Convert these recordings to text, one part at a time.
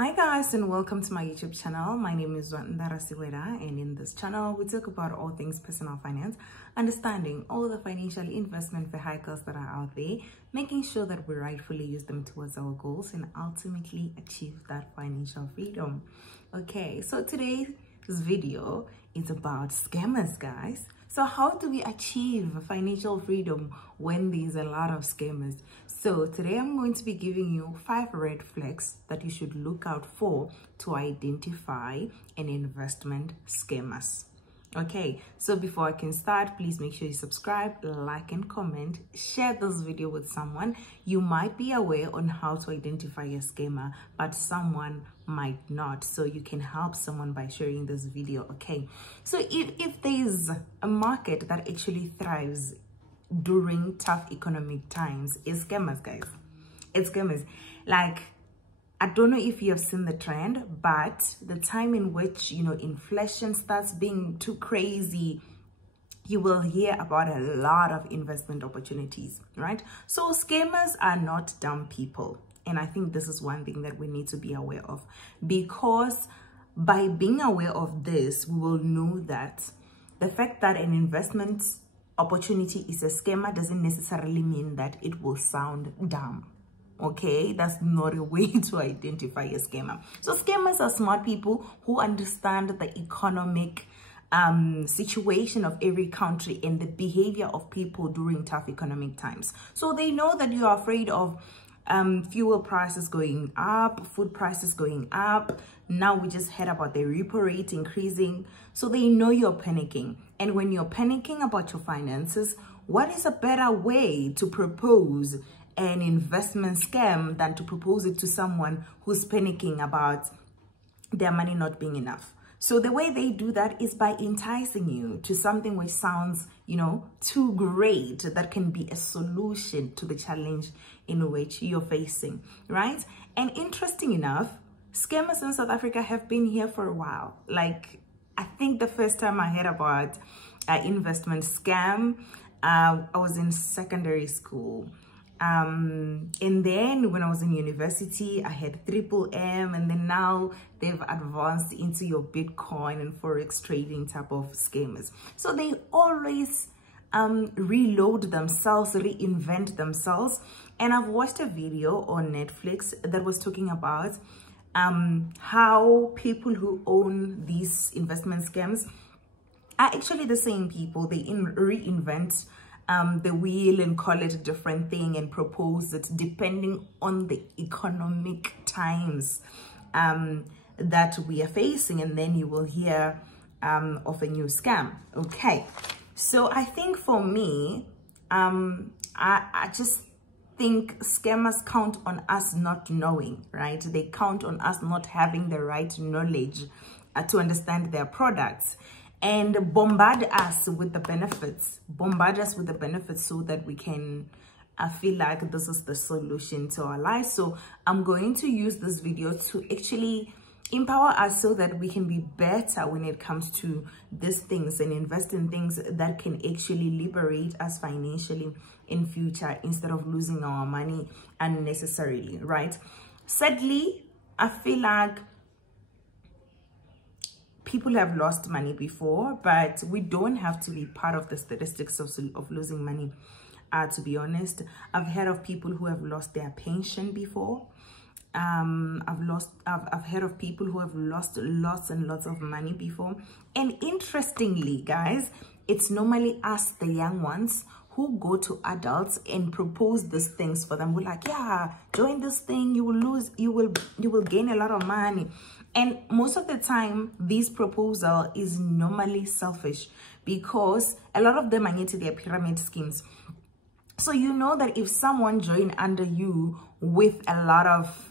Hi guys, and welcome to my YouTube channel. My name is Wandara Siweda, and in this channel we talk about all things personal finance, understanding all the financial investment vehicles that are out there, making sure that we rightfully use them towards our goals and ultimately achieve that financial freedom. Okay, so today's video is about scammers, guys. So how do we achieve financial freedom when there's a lot of scammers? So today I'm going to be giving you 5 red flags that you should look out for to identify an investment scammers. Okay, so before I can start, please make sure you subscribe, like and comment, share this video with someone. You might be aware on how to identify a scammer, but someone might not, so you can help someone by sharing this video. Okay, so if there's a market that actually thrives during tough economic times, it's scammers, guys. It's scammers. Like, I don't know if you have seen the trend, but the time in which, inflation starts being too crazy, you will hear about a lot of investment opportunities, right? So scammers are not dumb people. And I think this is one thing that we need to be aware of, because by being aware of this, we will know that the fact that an investment opportunity is a scammer doesn't necessarily mean that it will sound dumb. Okay, that's not a way to identify a scammer. So scammers are smart people who understand the economic situation of every country and the behavior of people during tough economic times. So they know that you are afraid of fuel prices going up, food prices going up. Now we just heard about the repo rate increasing. So they know you're panicking. And when you're panicking about your finances, what is a better way to propose an investment scam than to propose it to someone who's panicking about their money not being enough? So the way they do that is by enticing you to something which sounds, too great, that can be a solution to the challenge in which you're facing, right? And interesting enough, scammers in South Africa have been here for a while. Like, I think the first time I heard about investment scam, I was in secondary school. And then when I was in university, I had M, and then now they've advanced into your Bitcoin and Forex trading type of scammers. So they always reload themselves, reinvent themselves. And I've watched a video on Netflix that was talking about how people who own these investment scams are actually the same people. They reinvent the wheel and call it a different thing and propose it depending on the economic times that we are facing, and then you will hear of a new scam. Okay, so I think for me, I just think scammers count on us not knowing, right? They count on us not having the right knowledge to understand their products, and bombard us with the benefits, so that we can feel like this is the solution to our life. So I'm going to use this video to actually empower us so that we can be better when it comes to these things and invest in things that can actually liberate us financially in future instead of losing our money unnecessarily, right? Sadly, I feel like people have lost money before, but we don't have to be part of the statistics of losing money. To be honest, I've heard of people who have lost their pension before. I've heard of people who have lost lots and lots of money before. And interestingly, guys, it's normally us, the young ones, who go to adults and propose these things for them. We're like, yeah, join this thing, you will gain a lot of money. And most of the time, this proposal is normally selfish, because a lot of them are into their pyramid schemes. So you know that if someone join under you with a lot of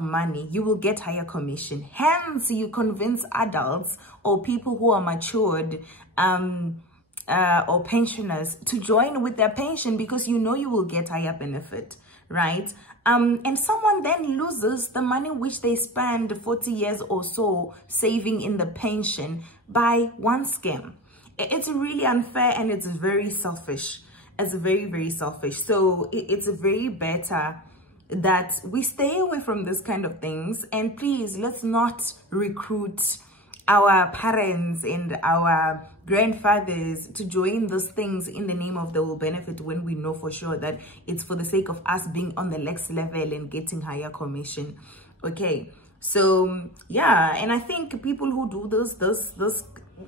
money, you will get higher commission. Hence, you convince adults or people who are matured or pensioners to join with their pension, because you know you will get higher benefit, right? And someone then loses the money which they spend 40 years or so saving in the pension by one scam. It's really unfair, and it's very selfish. It's very, very selfish. So it's very better that we stay away from this kind of things. And please, let's not recruit our parents and our grandfathers to join those things in the name of they will benefit, when we know for sure that it's for the sake of us being on the next level and getting higher commission. Okay, so yeah, and I think people who do this,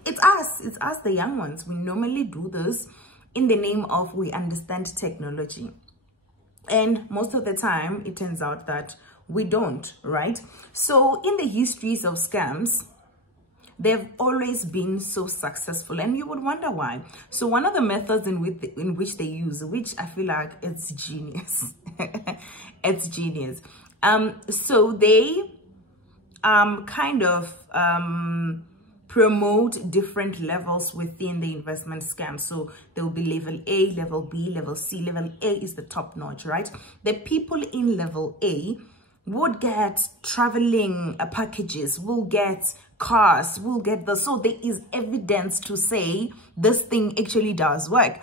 it's us, the young ones. We normally do this in the name of we understand technology, and most of the time it turns out that we don't, right? So in the histories of scams, they've always been so successful, and you would wonder why. So one of the methods in which they use, which I feel like it's genius, it's genius. So they kind of promote different levels within the investment scam. So there will be level A, level B, level C. Level A is the top notch, right? The people in level A would get traveling packages, will get cars, will get the, so there is evidence to say this thing actually does work.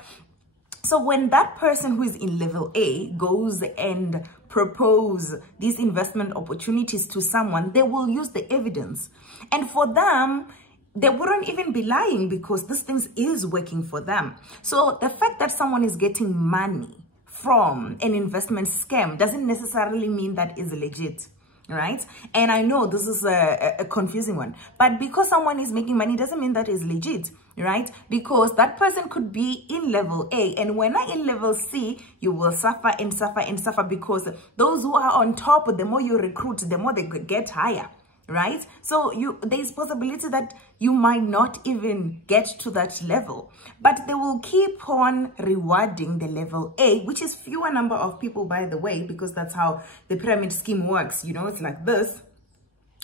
So when that person who is in level A goes and propose these investment opportunities to someone, they will use the evidence. And for them, they wouldn't even be lying, because this thing is working for them. So the fact that someone is getting money from an investment scam doesn't necessarily mean that is legit, right? And I know this is a confusing one, but because someone is making money doesn't mean that is legit, right? Because that person could be in level A, and when I'm in level C, you will suffer and suffer and suffer, because those who are on top, the more you recruit, the more they get higher, right? So there's possibility that you might not even get to that level, but they will keep on rewarding the level A, which is fewer number of people, by the way, because that's how the pyramid scheme works. You know, it's like this,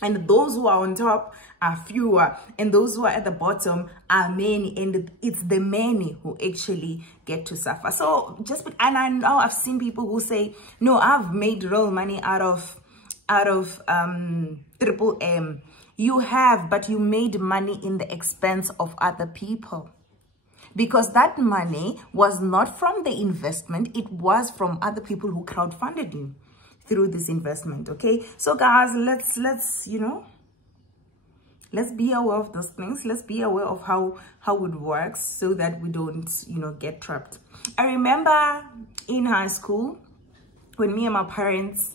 and those who are on top are fewer, and those who are at the bottom are many, and it's the many who actually get to suffer. So and I know I've seen people who say, no, I've made real money out of triple M. You have, but you made money in the expense of other people, because that money was not from the investment, it was from other people who crowdfunded you through this investment. Okay, so guys, let's you know, let's be aware of those things. Let's be aware of how it works, so that we don't, you know, get trapped. I remember in high school when me and my parents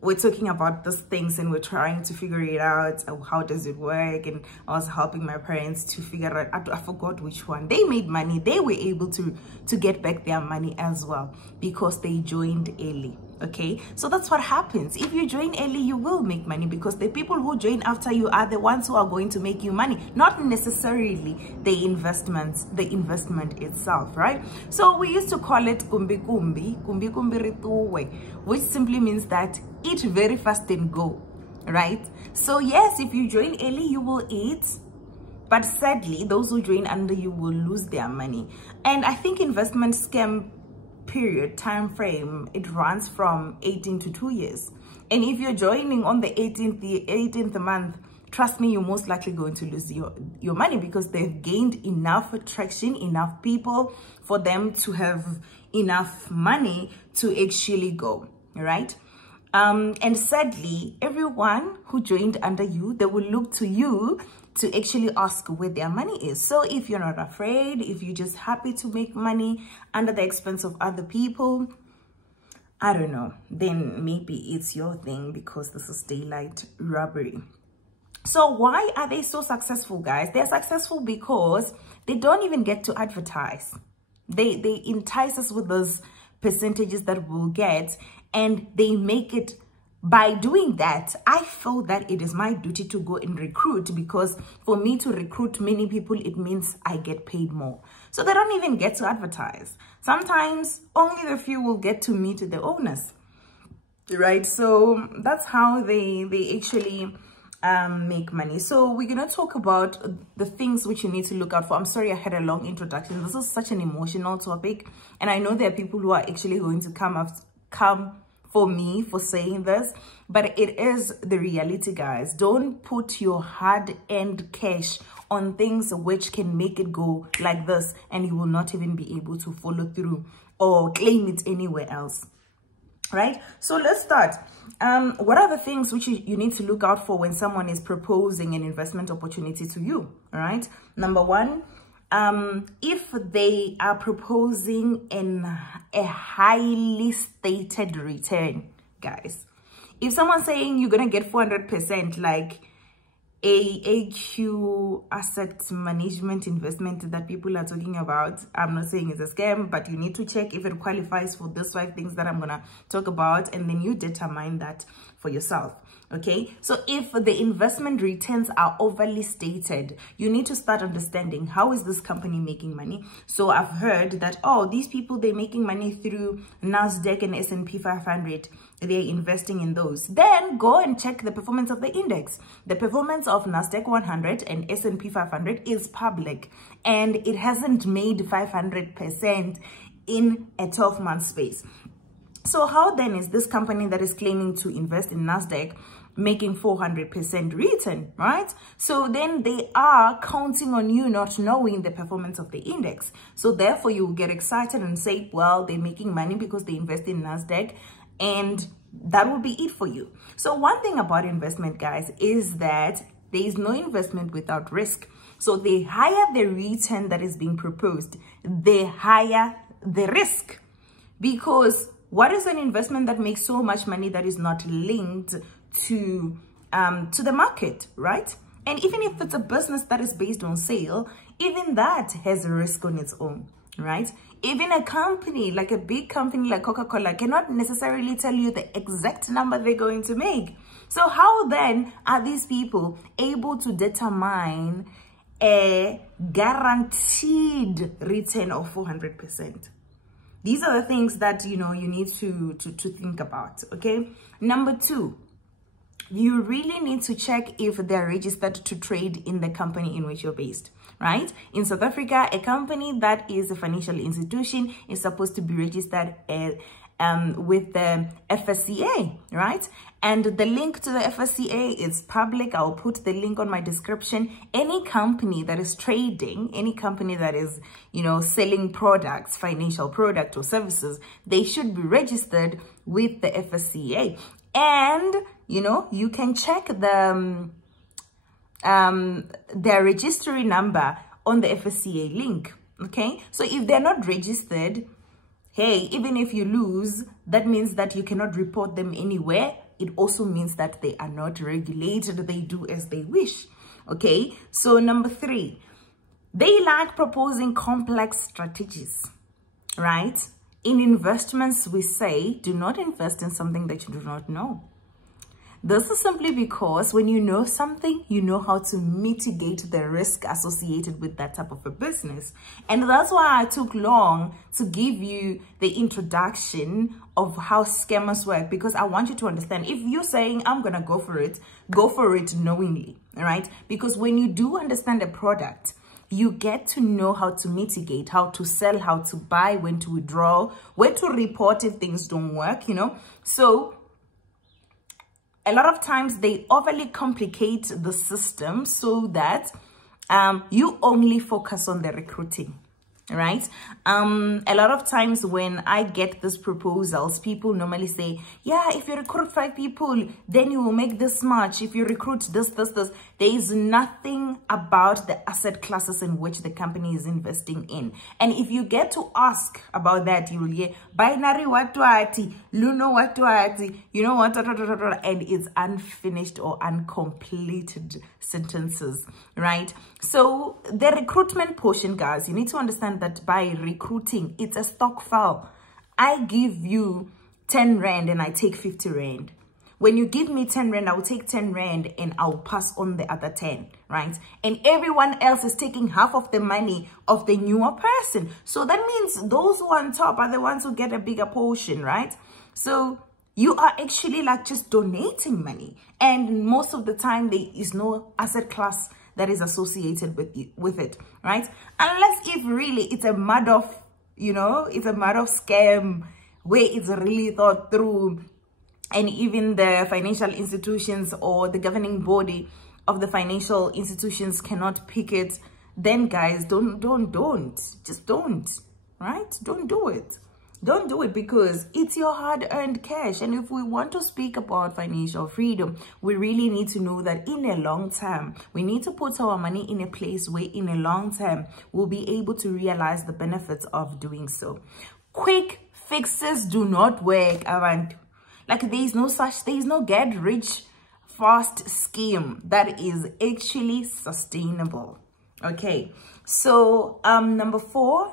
we're talking about these things, and we're trying to figure it out. How does it work? And I was helping my parents to figure out. I forgot which one. They made money. They were able to get back their money as well, because they joined early. Okay, so that's what happens. If you join early, you will make money, because the people who join after you are the ones who are going to make you money, not necessarily the investment itself, right? So we used to call it kumbi rituwe, which simply means that eat very fast and go, right? So yes, if you join early, you will eat, but sadly, those who join under you will lose their money. And I think investment scam period time frame, it runs from 18 to 2 years, and if you're joining on the 18th month, trust me, you're most likely going to lose your money, because they've gained enough traction, enough people for them to have enough money to actually go, right? And sadly, everyone who joined under you, they will look to you to actually ask where their money is. So if you're not afraid, if you're just happy to make money under the expense of other people, I don't know, then maybe it's your thing, because this is daylight robbery. So why are they so successful, guys? They're successful because they don't even get to advertise. They entice us with those percentages that we'll get, and they make it. By doing that, I feel that it is my duty to go and recruit, because for me to recruit many people, it means I get paid more. So they don't even get to advertise. Sometimes only the few will get to meet the owners, right? So that's how they actually make money. So we're gonna talk about the things which you need to look out for. I'm sorry I had a long introduction. This is such an emotional topic, and I know there are people who are actually going to come for me for saying this, but it is the reality, guys. Don't put your hard-earned cash on things which can make it go like this, and you will not even be able to follow through or claim it anywhere else. right? So let's start. What are the things which you need to look out for when someone is proposing an investment opportunity to you? All right. Number one, if they are proposing a highly stated return, guys. If someone's saying you're gonna get 400%, like AQ asset management investment that people are talking about, I'm not saying it's a scam, but you need to check if it qualifies for these 5 things that I'm gonna talk about, and then you determine that for yourself. Okay, so if the investment returns are overly stated, you need to start understanding, how is this company making money? So I've heard that, oh, these people, they're making money through NASDAQ and S&P 500. They're investing in those. Then go and check the performance of the index. The performance of NASDAQ 100 and S&P 500 is public, and it hasn't made 500% in a 12-month space. So how then is this company that is claiming to invest in NASDAQ making 400% return, right? So then they are counting on you not knowing the performance of the index. So therefore you get excited and say, well, they're making money because they invest in NASDAQ, and that will be it for you. So one thing about investment, guys, is that there is no investment without risk. So the higher the return that is being proposed, the higher the risk. Because what is an investment that makes so much money that is not linked to the market, right? And even if it's a business that is based on sale, even that has a risk on its own, right? Even a company, like a big company like Coca-Cola, cannot necessarily tell you the exact number they're going to make. So how then are these people able to determine a guaranteed return of 400%? These are the things that, you know, you need to think about, okay? Number 2, you really need to check if they're registered to trade in the company in which you're based, right? In South Africa, a company that is a financial institution is supposed to be registered with the FSCA, right? And the link to the FSCA is public. I'll put the link on my description. Any company that is trading, any company that is, you know, selling products, financial product or services, they should be registered with the FSCA. And, you know, you can check their registry number on the FSCA link, okay? So if they're not registered, hey, even if you lose, that means that you cannot report them anywhere. It also means that they are not regulated. They do as they wish, okay? So number 3, they like proposing complex strategies, right? In investments, we say, do not invest in something that you do not know. This is simply because when you know something, you know how to mitigate the risk associated with that type of a business. And that's why I took long to give you the introduction of how scammers work, because I want you to understand, if you're saying, I'm going to go for it knowingly, all right? Because when you do understand a product, you get to know how to mitigate, how to sell, how to buy, when to withdraw, when to report if things don't work, you know? So a lot of times they overly complicate the system so that you only focus on the recruiting, right? A lot of times when I get these proposals, people normally say, yeah, if you recruit 5 people, then you will make this much. If you recruit this. There is nothing about the asset classes in which the company is investing in. And if you get to ask about that, you will hear binary watuati, luno watuati, you know what, and it's unfinished or uncompleted sentences, right? So the recruitment portion, guys, you need to understand that by recruiting, it's a stock file. I give you 10 Rand and I take 50 Rand. When you give me 10 Rand, I'll take 10 Rand and I'll pass on the other 10, right? And everyone else is taking half of the money of the newer person. So that means those who are on top are the ones who get a bigger portion, right? So you are actually like just donating money. And most of the time, there is no asset class that is associated with it, right? Unless if really it's a Madoff, you know, it's a Madoff scam where it's really thought through, and even the financial institutions or the governing body of the financial institutions cannot pick it, then guys, just don't, right? Don't do it. Don't do it, because it's your hard-earned cash. And if we want to speak about financial freedom, we really need to know that in a long term, we need to put our money in a place where in a long term, we'll be able to realize the benefits of doing so. Quick fixes do not work, abantu. Like, there is no get rich fast scheme that is actually sustainable. Okay, so number 4,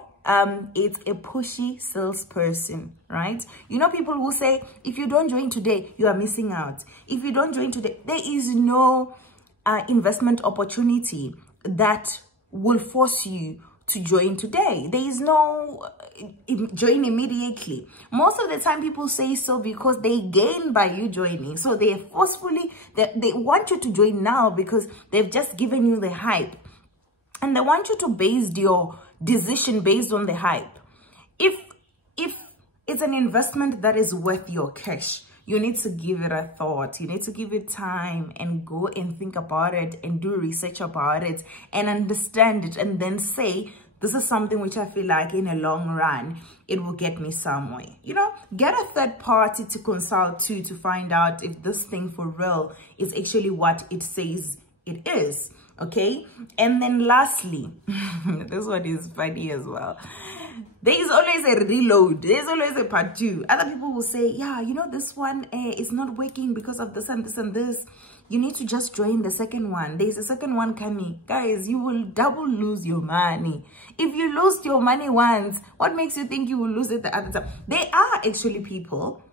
it's a pushy salesperson, right? You know, people who say, if you don't join today, you are missing out. If you don't join today, there is no investment opportunity that will force you to join today. There is no join immediately. Most of the time people say so because they gain by you joining. So they forcefully, they want you to join now because they've just given you the hype. And they want you to base your decision based on the hype. If it's an investment that is worth your cash, you need to give it a thought. You need to give it time and go and think about it and do research about it and understand it, and then say, this is something which I feel like in a long run, it will get me somewhere. You know, get a third party to consult to find out if this thing for real is actually what it says it is. Okay, and then lastly, this one is funny as well. There is always a reload. There's always a part 2. Other people will say, yeah, you know, this one is not working because of this and this and this. You need to just join the second one. There's a second one coming. Guys, you will double lose your money. If you lose your money once, what makes you think you will lose it the other time? There are actually people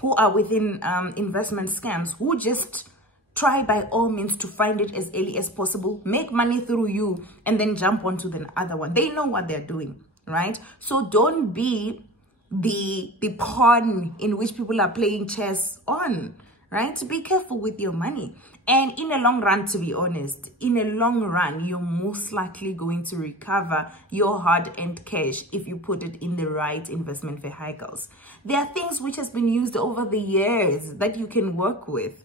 who are within investment scams who just try by all means to find it as early as possible, make money through you, and then jump onto the other one. They know what they're doing, right? So don't be the pawn in which people are playing chess on, right? Be careful with your money. And in a long run, to be honest, in a long run, you're most likely going to recover your hard-earned cash if you put it in the right investment vehicles. There are things which has been used over the years that you can work with.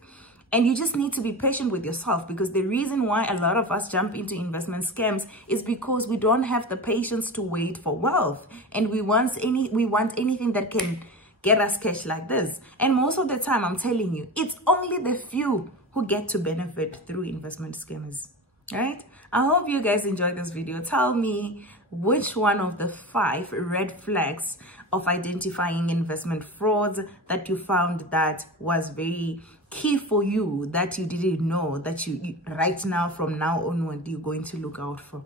And you just need to be patient with yourself, because the reason why a lot of us jump into investment scams is because we don't have the patience to wait for wealth. And we want anything that can get us cash like this. And most of the time, I'm telling you, it's only the few who get to benefit through investment scammers, right? I hope you guys enjoyed this video. Tell me which one of the 5 red flags of identifying investment frauds that you found that was very key for you, that you didn't know, that you right now, from now onward, you're going to look out for.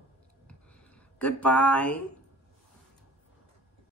Goodbye.